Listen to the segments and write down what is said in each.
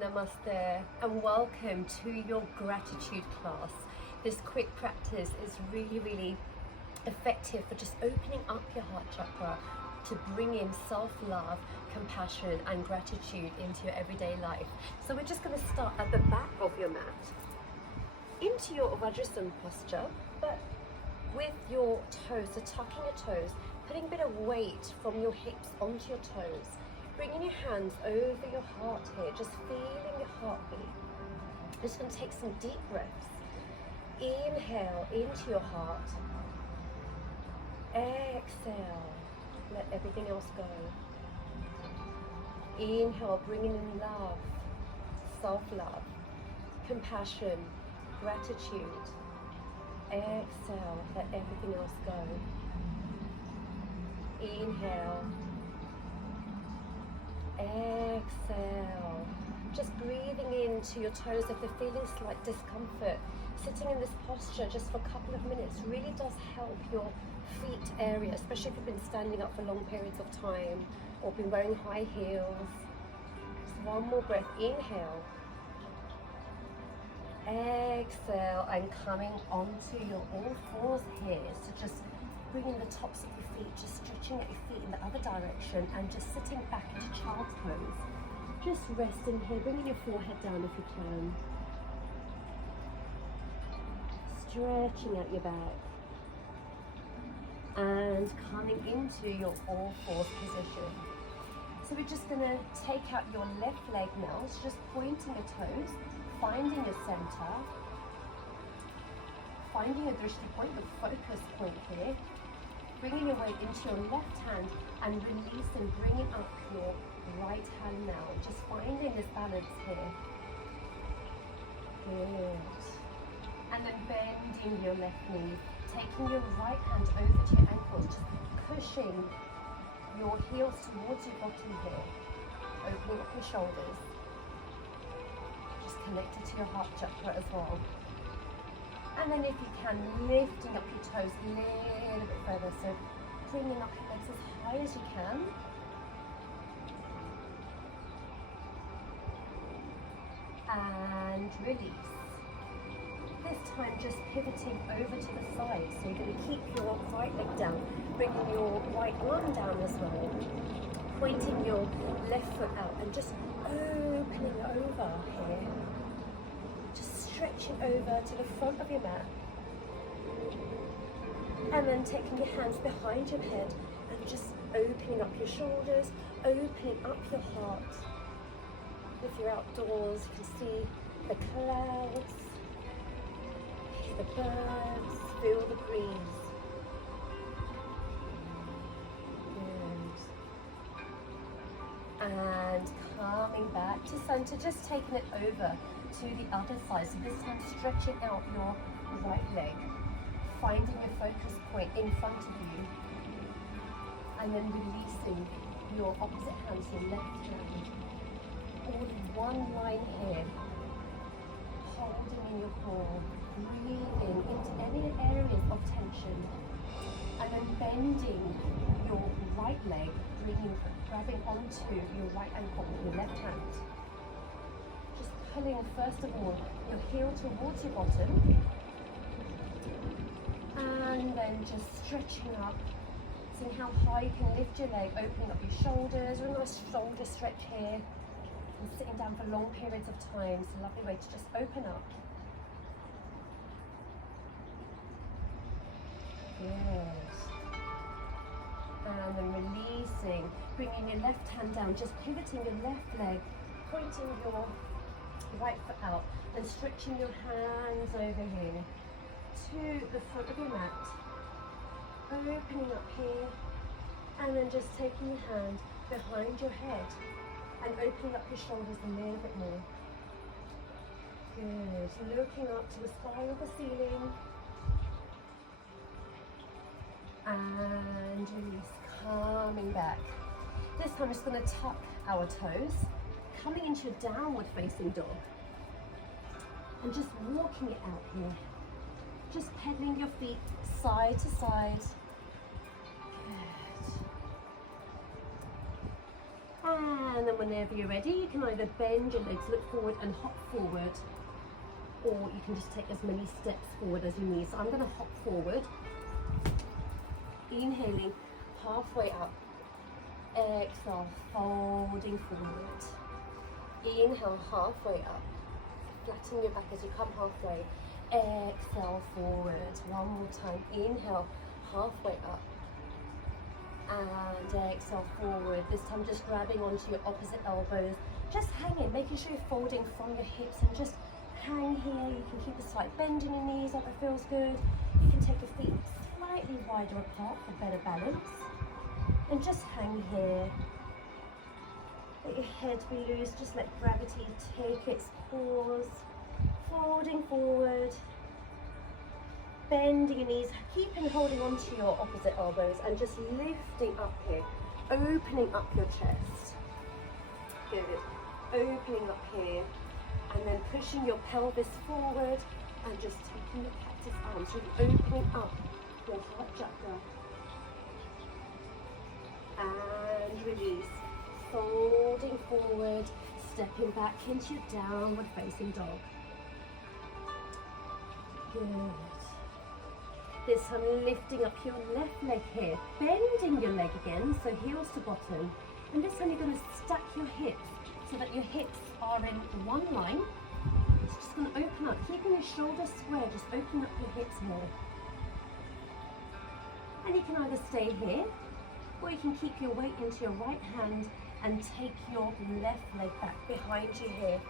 Namaste and welcome to your gratitude class. This quick practice is really effective for just opening up your heart chakra to bring in self-love, compassion and gratitude into your everyday life. So we're just going to start at the back of your mat into your Vajrasana posture, but with your toes, so tucking your toes, putting a bit of weight from your hips onto your toes. Bringing your hands over your heart here, just feeling your heartbeat. Just going to take some deep breaths. Inhale into your heart. Exhale, let everything else go. Inhale, bringing in love, self-love, compassion, gratitude. Exhale, let everything else go. Inhale. Exhale, just breathing into your toes. If you're feeling slight discomfort, sitting in this posture just for a couple of minutes really does help your feet area, especially if you've been standing up for long periods of time or been wearing high heels. Just one more breath. Inhale, exhale, and coming onto your all fours here. So just bringing the tops of your feet, just stretching at your feet in the other direction and just sitting back into child's pose. Just resting here, bringing your forehead down if you can. Stretching out your back. And coming into your all fours position. So we're just gonna take out your left leg now, so just pointing your toes, finding your center, finding a drishti point, the focus point here. Bringing your weight into your left hand and releasing, bringing up your right hand now. Just finding this balance here. Good. And then bending your left knee, taking your right hand over to your ankles, just pushing your heels towards your bottom here. Opening up your shoulders. Just connected to your heart chakra as well. And then if you can, lifting up your toes a little bit further. So bringing up your legs as high as you can. And release. This time just pivoting over to the side. So you're going to keep your right leg down, bringing your right arm down as well. Pointing your left foot out and just opening over here. Stretching over to the front of your mat and then taking your hands behind your head and just opening up your shoulders, opening up your heart. If you're outdoors, you can see the clouds, hear the birds, feel the breeze. Good. And coming back to center, just taking it over to the other side. So this time stretching out your right leg, finding your focus point in front of you, and then releasing your opposite hand, so your left hand, all in one line here, holding in your core, breathing into any areas of tension, and then bending your right leg, grabbing onto your right ankle with your left hand. Pulling first of all your heel towards your bottom and then just stretching up, seeing how high you can lift your leg, opening up your shoulders, a nice shoulder stretch here, and sitting down for long periods of time. It's a lovely way to just open up. Good. And then releasing, bringing your left hand down, just pivoting your left leg, pointing your right foot out and stretching your hands over here to the front of your mat, opening up here and then just taking your hand behind your head and opening up your shoulders a little bit more. Good. Looking up to the sky or the ceiling and release, coming back. This time I'm just going to tuck our toes, coming into a downward facing dog and just walking it out here. Just pedaling your feet side to side. Good. And then we're whenever you're ready, you can either bend your legs, look forward and hop forward, or you can just take as many steps forward as you need. So I'm going to hop forward, inhaling halfway up, exhale, folding forward, inhale halfway up, flatten your back as you come halfway, exhale forward, one more time, inhale halfway up, and exhale forward. This time just grabbing onto your opposite elbows, just hanging, making sure you're folding from your hips, and just hang here. You can keep a slight bend in your knees if it feels good. You can take your feet slightly wider apart for better balance, and just hang here. Let your head be loose, just let gravity take its course, folding forward, bending your knees, keeping holding onto your opposite elbows, and just lifting up here, opening up your chest. Good. Opening up here, and then pushing your pelvis forward, and just taking your cactus arms, really opening up your heart chakra. And release. Folding forward, stepping back into your downward facing dog. Good. This time lifting up your left leg here, bending your leg again, so heels to bottom. And this time you're going to stack your hips so that your hips are in one line. It's just going to open up, keeping your shoulders square, just open up your hips more. And you can either stay here, or you can keep your weight into your right hand and take your left leg back behind you here,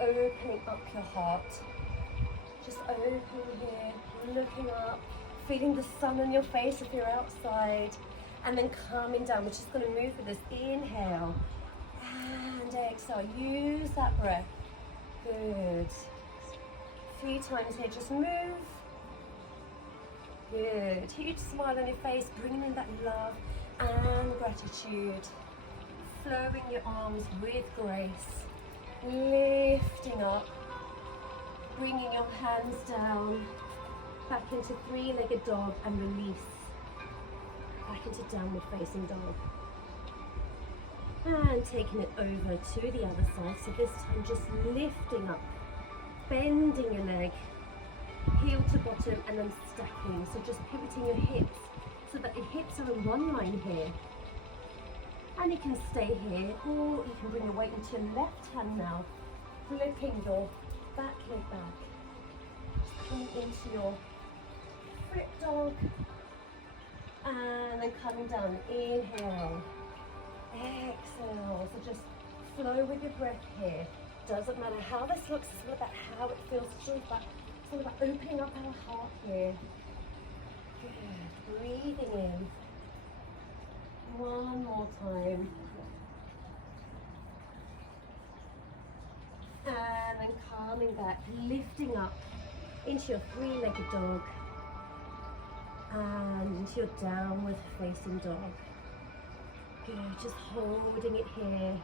opening up your heart. Just open here, looking up, feeling the sun on your face if you're outside, and then calming down. We're just going to move with this. Inhale and exhale. Use that breath. Good. A few times here, just move. Good. Huge smile on your face, bringing in that love and gratitude. Flowing your arms with grace, lifting up, bringing your hands down, back into three-legged dog, and release, back into downward facing dog. And taking it over to the other side, so this time just lifting up, bending your leg, heel to bottom, and then stacking, so just pivoting your hips, so that your hips are in one line here. And you can stay here, or you can bring your weight into your left hand now, flipping your back leg back. Just coming into your flip dog, and then coming down. Inhale, exhale. So just flow with your breath here. Doesn't matter how this looks, it's all about how it feels. It's all about opening up our heart here. Good. Breathing in. One more time. And then calming back, lifting up into your three-legged dog and into your downward facing dog. Good, just holding it here.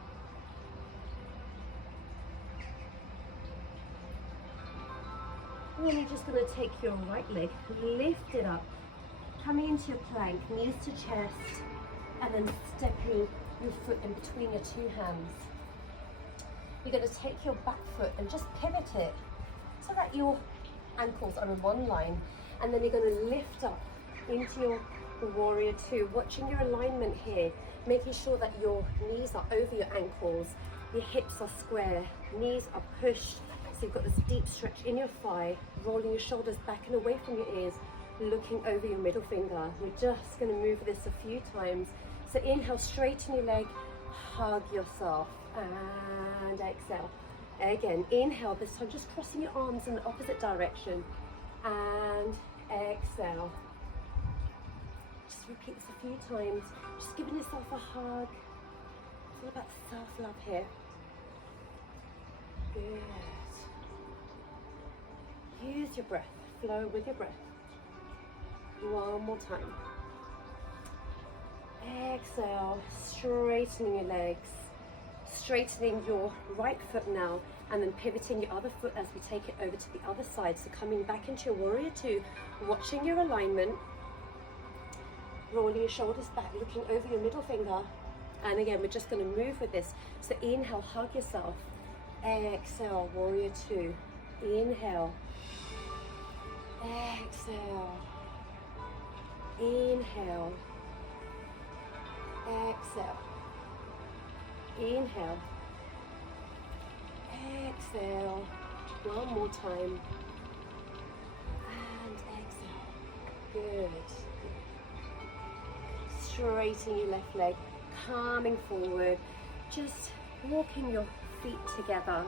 And then you're just going to take your right leg, lift it up, coming into your plank, knees to chest, and then stepping your foot in between your two hands. You're going to take your back foot and just pivot it so that your ankles are in one line, and then you're going to lift up into your warrior two, watching your alignment here, making sure that your knees are over your ankles, your hips are square, knees are pushed, so you've got this deep stretch in your thigh, rolling your shoulders back and away from your ears, looking over your middle finger. We're just going to move this a few times. So inhale, straighten your leg, hug yourself, and exhale. Again, inhale, this time just crossing your arms in the opposite direction, and exhale. Just repeat this a few times, just giving yourself a hug. It's all about self-love here. Good. Use your breath, flow with your breath. One more time. Exhale, straightening your legs, straightening your right foot now, and then pivoting your other foot as we take it over to the other side. So coming back into your warrior two, watching your alignment, rolling your shoulders back, looking over your middle finger, And again, we're just going to move with this. So inhale, hug yourself. Exhale, warrior two. Inhale. Exhale. Inhale. Exhale. Inhale. Exhale. One more time. And exhale. Good. Straighten your left leg. Coming forward. Just walking your feet together.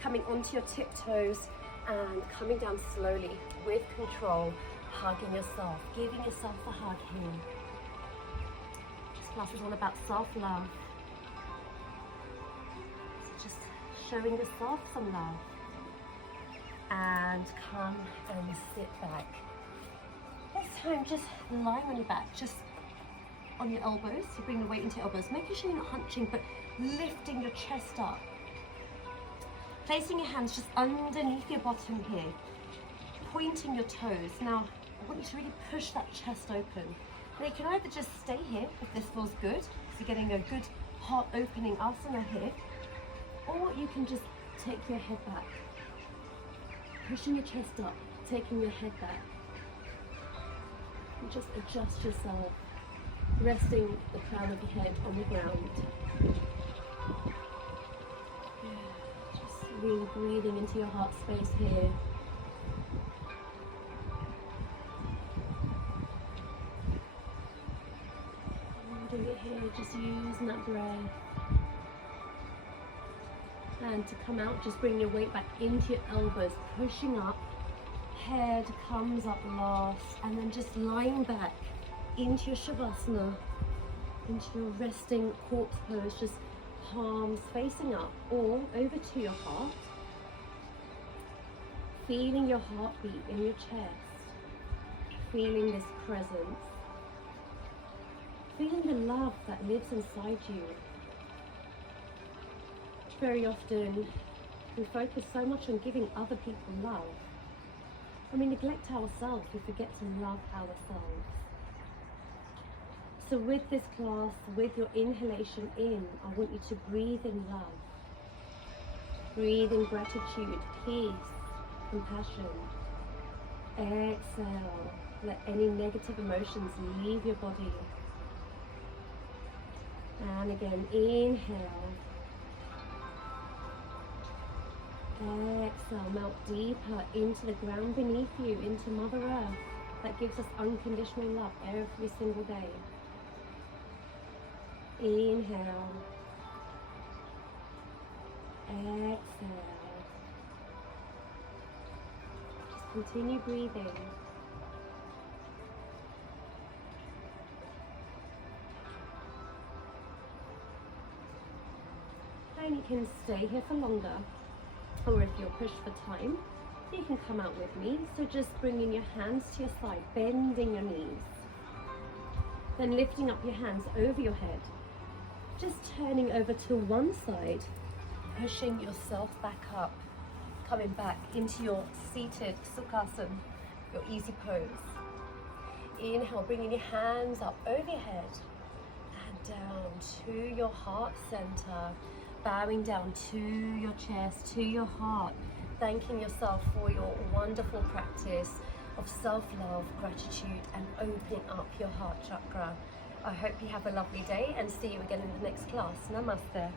Coming onto your tiptoes and coming down slowly with control. Hugging yourself. Giving yourself a hug here. This class is all about self-love. So just showing yourself some love. And come and sit back. This time just lying on your back, just on your elbows. You bring the weight into your elbows, making sure you're not hunching, but lifting your chest up. Placing your hands just underneath your bottom here, pointing your toes. Now, I want you to really push that chest open. Now you can either just stay here if this feels good, so you're getting a good heart opening asana here, or you can just take your head back. Pushing your chest up, taking your head back. And just adjust yourself, resting the crown of your head on the ground. Yeah, just really breathing into your heart space here. Holding it here, just using that breath. And to come out, just bring your weight back into your elbows, pushing up, head comes up last, and then just lying back into your shavasana, into your resting corpse pose, just palms facing up or over to your heart, feeling your heartbeat in your chest, feeling this presence, feeling the love that lives inside you. Very often we focus so much on giving other people love, and we neglect ourselves. We forget to love ourselves. So with this class, with your inhalation in, I want you to breathe in love, breathe in gratitude, peace, compassion. Exhale, let any negative emotions leave your body. And again, inhale. Exhale, melt deeper into the ground beneath you, into Mother Earth that gives us unconditional love every single day. Inhale. Exhale. Just continue breathing. And you can stay here for longer. Or if you're pushed for time, you can come out with me. So just bringing your hands to your side, bending your knees. Then lifting up your hands over your head. Just turning over to one side, pushing yourself back up, coming back into your seated sukhasana, your easy pose. Inhale, bringing your hands up over your head and down to your heart center. Bowing down to your chest, to your heart, thanking yourself for your wonderful practice of self-love, gratitude, and opening up your heart chakra. I hope you have a lovely day and see you again in the next class. Namaste.